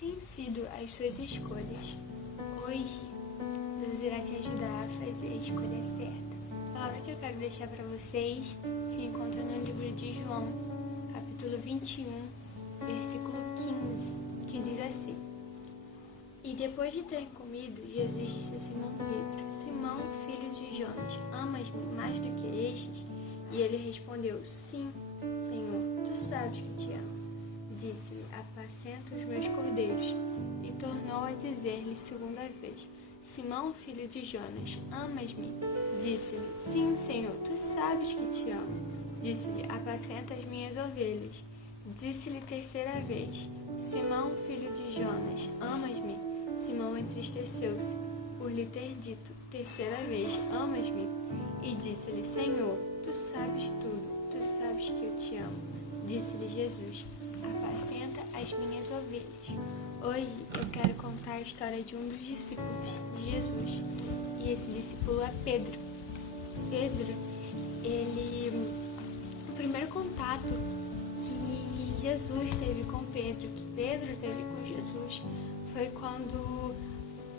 têm sido as suas escolhas? Hoje, Deus irá te ajudar a fazer a escolha certa. A palavra que eu quero deixar para vocês se encontra no livro de João, capítulo 21, versículo 15, que diz assim: E depois de terem comido, Jesus disse a Simão Pedro: Simão, filho de Jonas, amas-me mais do que estes? E ele respondeu: Sim, Senhor, tu sabes que te amo. Disse-lhe: Apacenta os meus cordeiros. E tornou a dizer-lhe segunda vez: Simão, filho de Jonas, amas-me? Disse-lhe: Sim, Senhor, tu sabes que te amo. Disse-lhe: Apacenta as minhas ovelhas. Disse-lhe terceira vez: Simão, filho de Jonas, amas-me? Simão entristeceu-se por lhe ter dito terceira vez: Amas-me? E disse-lhe: Senhor, tu sabes tudo, tu sabes que eu te amo. Disse-lhe Jesus: Apacenta as minhas ovelhas. Hoje eu quero contar a história de um dos discípulos de Jesus. E esse discípulo é Pedro. Pedro, o primeiro contato que Jesus teve com Pedro, que Pedro teve com Jesus, foi quando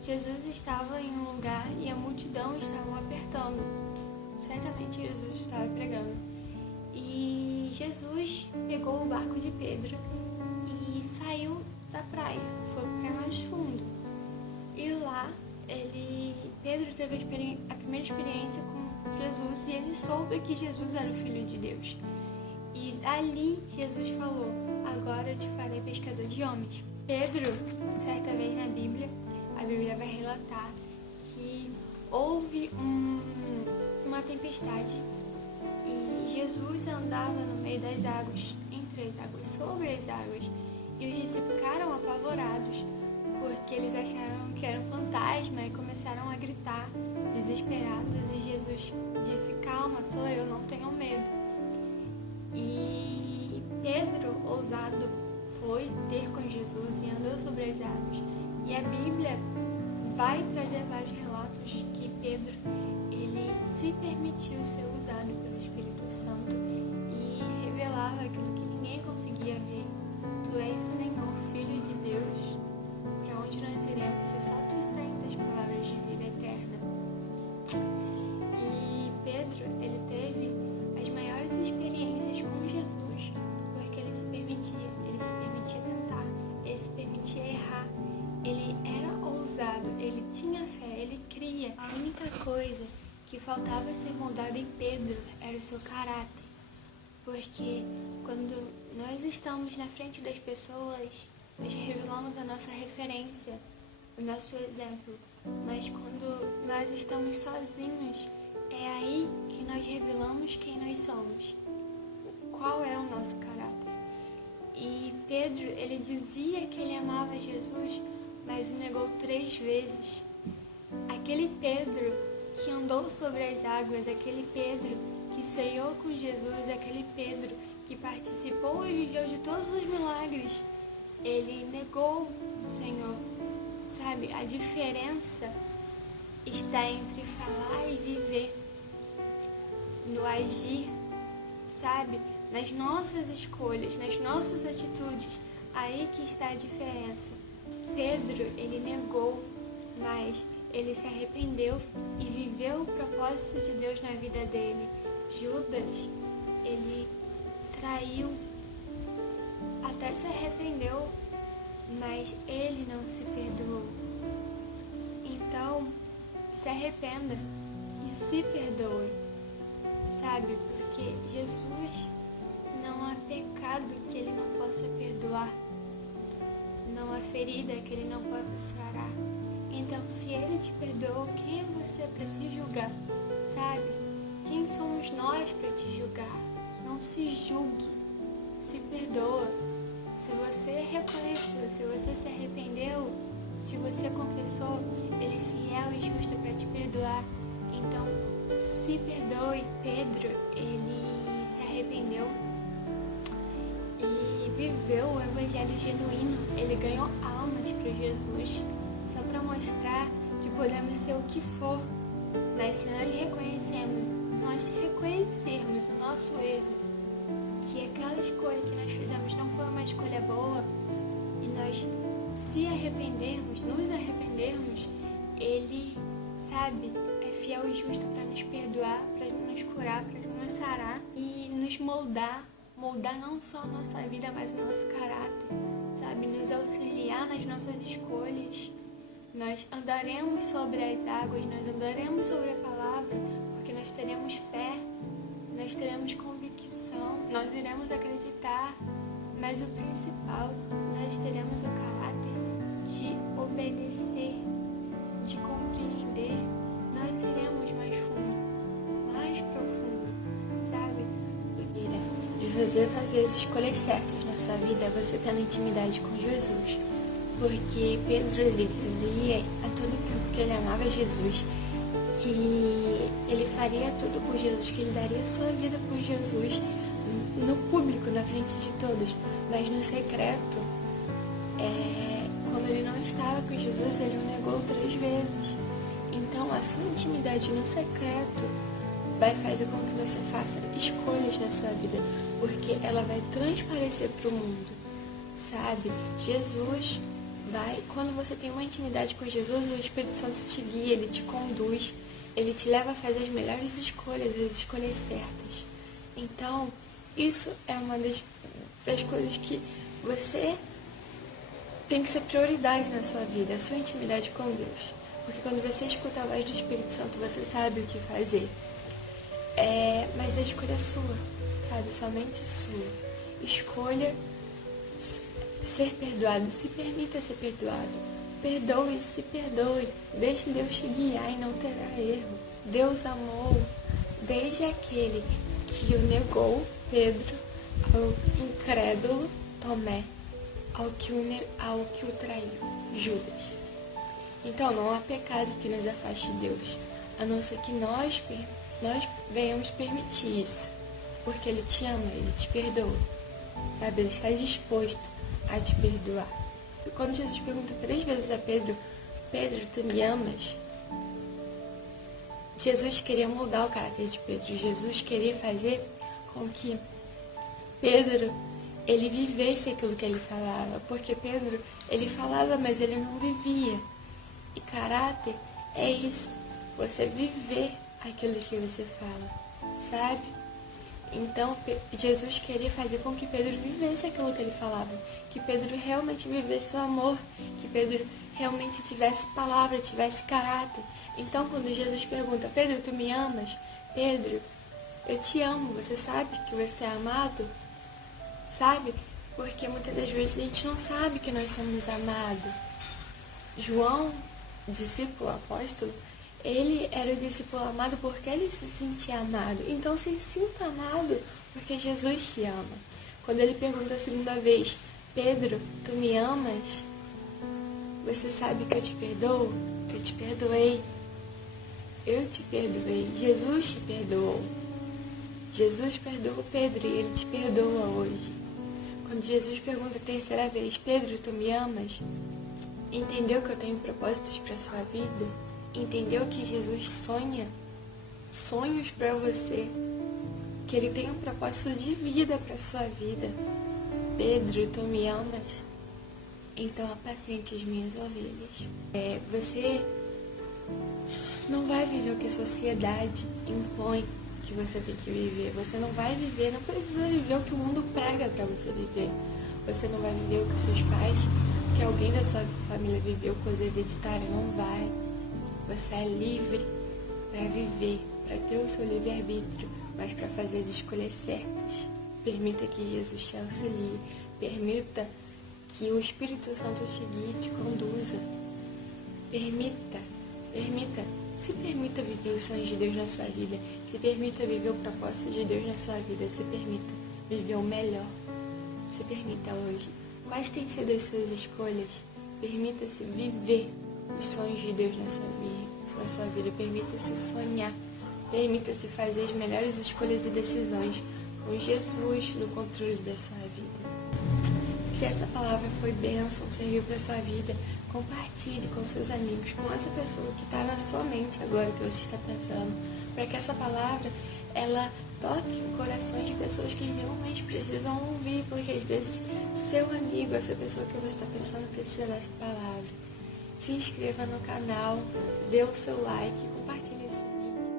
Jesus estava em um lugar e a multidão estava o apertando. Certamente Jesus estava pregando. E Jesus pegou o barco de Pedro e saiu da praia, foi para mais fundo. E lá, Pedro teve a primeira experiência com Jesus e ele soube que Jesus era o Filho de Deus. E ali Jesus falou: Agora eu te farei pescador de homens. Pedro, certa vez na Bíblia, a Bíblia vai relatar que houve uma tempestade e Jesus andava no meio das águas, entre as águas, sobre as águas, e os discípulos ficaram apavorados porque eles acharam que era um fantasma e começaram a gritar desesperados, e Jesus disse: Calma, sou eu, não tenham medo. E Pedro, ousado, foi ter com Jesus e andou sobre as águas. E a Bíblia vai trazer vários relatos de que Pedro, ele se permitiu ser usado pelo Espírito Santo e revelava aquilo que ninguém conseguia ver. Tu és, Senhor, Filho de Deus. Para onde nós iremos se só tu tens as palavras de vida eterna? E Pedro, ele teve as maiores experiências com Jesus, porque ele se permitia tentar, ele se permitia errar, ele era ousado, ele tinha fé, ele cria. A única coisa que faltava ser moldada em Pedro era o seu caráter, porque quando nós estamos na frente das pessoas, nós revelamos a nossa referência, o nosso exemplo, mas quando nós estamos sozinhos, é aí que nós revelamos quem nós somos, qual é o nosso caráter. E Pedro, ele dizia que ele amava Jesus, mas o negou 3 vezes. Aquele Pedro que andou sobre as águas, aquele Pedro que ceiou com Jesus, aquele Pedro que participou e viveu de todos os milagres, ele negou o Senhor. Sabe, a diferença está entre falar e viver, no agir, sabe, nas nossas escolhas, nas nossas atitudes, aí que está a diferença. Pedro, ele negou, mas ele se arrependeu e viveu o propósito de Deus na vida dele. Judas, ele traiu, até se arrependeu, mas ele não se perdoou. Então, se arrependa e se perdoe, sabe? Porque Jesus, não há pecado que ele não possa perdoar, não há ferida que ele não possa sarar. Então, se ele te perdoou, quem é você para se julgar, sabe? Quem somos nós para te julgar? Não se julgue, se perdoa. Se você reconheceu, se você se arrependeu, se você confessou, ele é fiel e justo para te perdoar. Então, se perdoe. Pedro, ele se arrependeu e viveu o evangelho genuíno. Ele ganhou almas para Jesus, só para mostrar que podemos ser o que for. Mas se nós reconhecermos o nosso erro, que aquela escolha que nós fizemos não foi uma escolha boa, e nós nos arrependermos, Ele, sabe, é fiel e justo para nos perdoar, para nos curar, para nos sarar e nos moldar não só a nossa vida, mas o nosso caráter, sabe, nos auxiliar nas nossas escolhas. Nós andaremos sobre as águas, nós andaremos sobre a palavra, porque nós teremos fé, nós teremos convicção, nós iremos acreditar, mas o principal, nós teremos o caráter de obedecer, de compreender. Nós iremos mais fundo, mais profundo, sabe? De você fazer as escolhas certas na sua vida, você tendo intimidade com Jesus. Porque Pedro, ele dizia a todo tempo que ele amava Jesus, que ele faria tudo por Jesus, que ele daria sua vida por Jesus, no público, na frente de todos, mas no secreto, quando ele não estava com Jesus, ele o negou 3 vezes. Então, a sua intimidade no secreto vai fazer com que você faça escolhas na sua vida, porque ela vai transparecer para o mundo, sabe? Jesus vai, quando você tem uma intimidade com Jesus, o Espírito Santo te guia, ele te conduz, ele te leva a fazer as melhores escolhas, as escolhas certas. Então, isso é uma das coisas que você tem que ser prioridade na sua vida, a sua intimidade com Deus. Porque quando você escuta a voz do Espírito Santo, você sabe o que fazer. Mas a escolha é sua, sabe? Somente sua. Escolha ser perdoado, se permita ser perdoado. Perdoe, se perdoe. Deixe Deus te guiar e não terá erro. Deus amou desde aquele que o negou, Pedro, ao incrédulo Tomé, ao que o traiu, Judas. Então não há pecado que nos afaste de Deus, a não ser que nós venhamos permitir isso, porque Ele te ama, Ele te perdoa, sabe? Ele está disposto a te perdoar. E quando Jesus pergunta 3 vezes a Pedro, Pedro, tu me amas? Jesus queria mudar o caráter de Pedro. Jesus queria fazer com que Pedro, ele vivesse aquilo que ele falava. Porque Pedro, ele falava, mas ele não vivia. E caráter é isso. Você viver aquilo que você fala, sabe? Então, Jesus queria fazer com que Pedro vivesse aquilo que ele falava. Que Pedro realmente vivesse o amor. Que Pedro realmente tivesse palavra, tivesse caráter. Então, quando Jesus pergunta, Pedro, tu me amas? Pedro, eu te amo. Você sabe que você é amado? Sabe? Porque muitas das vezes a gente não sabe que nós somos amados. João, discípulo, apóstolo, ele era o discípulo amado porque ele se sentia amado. Então, se sinta amado porque Jesus te ama. Quando ele pergunta a segunda vez, Pedro, tu me amas? Você sabe que eu te perdoo? Eu te perdoei. Eu te perdoei. Jesus te perdoou. Jesus perdoou Pedro e ele te perdoa hoje. Quando Jesus pergunta a terceira vez, Pedro, tu me amas? Entendeu que eu tenho propósitos para a sua vida? Entendeu que Jesus sonha sonhos para você? Que Ele tem um propósito de vida para a sua vida? Pedro, tu me amas? Então apacente as minhas ovelhas. Você não vai viver o que a sociedade impõe que você tem que viver. Você não vai viver, não precisa viver o que o mundo prega para você viver. Você não vai viver o que seus pais, que alguém da sua família viveu, coisa hereditária, não vai. Você é livre para viver, para ter o seu livre-arbítrio, mas para fazer as escolhas certas. Permita que Jesus te auxilie. Permita que o Espírito Santo te guie e te conduza. Se permita viver os sonhos de Deus na sua vida. Se permita viver o propósito de Deus na sua vida. Se permita viver o melhor. Se permita hoje. Quais têm sido as suas escolhas? Permita-se viver os sonhos de Deus na sua vida. Permita-se sonhar. Permita-se fazer as melhores escolhas e decisões com Jesus no controle da sua vida. Se essa palavra foi bênção, serviu para a sua vida, compartilhe com seus amigos, com essa pessoa que está na sua mente agora, que você está pensando, para que essa palavra, ela toque o coração de pessoas que realmente precisam ouvir, porque às vezes seu amigo, essa pessoa que você está pensando precisa dessa palavra. Se inscreva no canal, dê o seu like, compartilhe